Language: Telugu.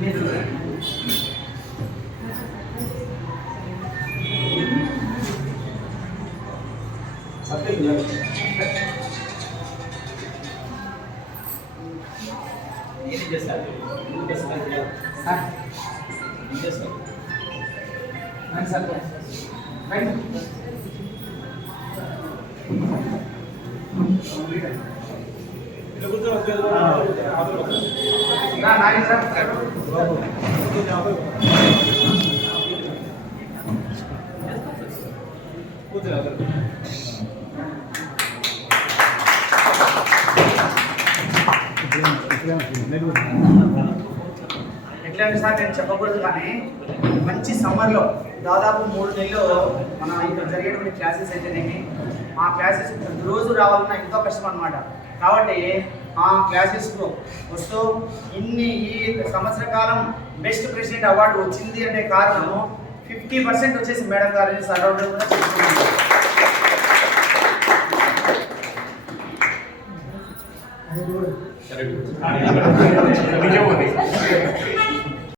ఎట్లా సార్ నేను చెప్పకూడదు కానీ మంచి సమ్మర్లో దాదాపు 3 నెలలు మన ఇక్కడ జరిగేటువంటి క్లాసెస్ అయితేనేమి ఆ క్లాసెస్ రోజు రావాలన్నా ఎంతో కష్టం అనమాట. కాబట్టి ఆ క్లాసెస్కు వస్తూ ఈ సంవత్సర కాలం బెస్ట్ ప్రెసిడెంట్ అవార్డు వచ్చింది అంటే కారణము 50% వచ్చేసి మేడం గారిని సరౌండ్ కూడా చెప్తున్నాను.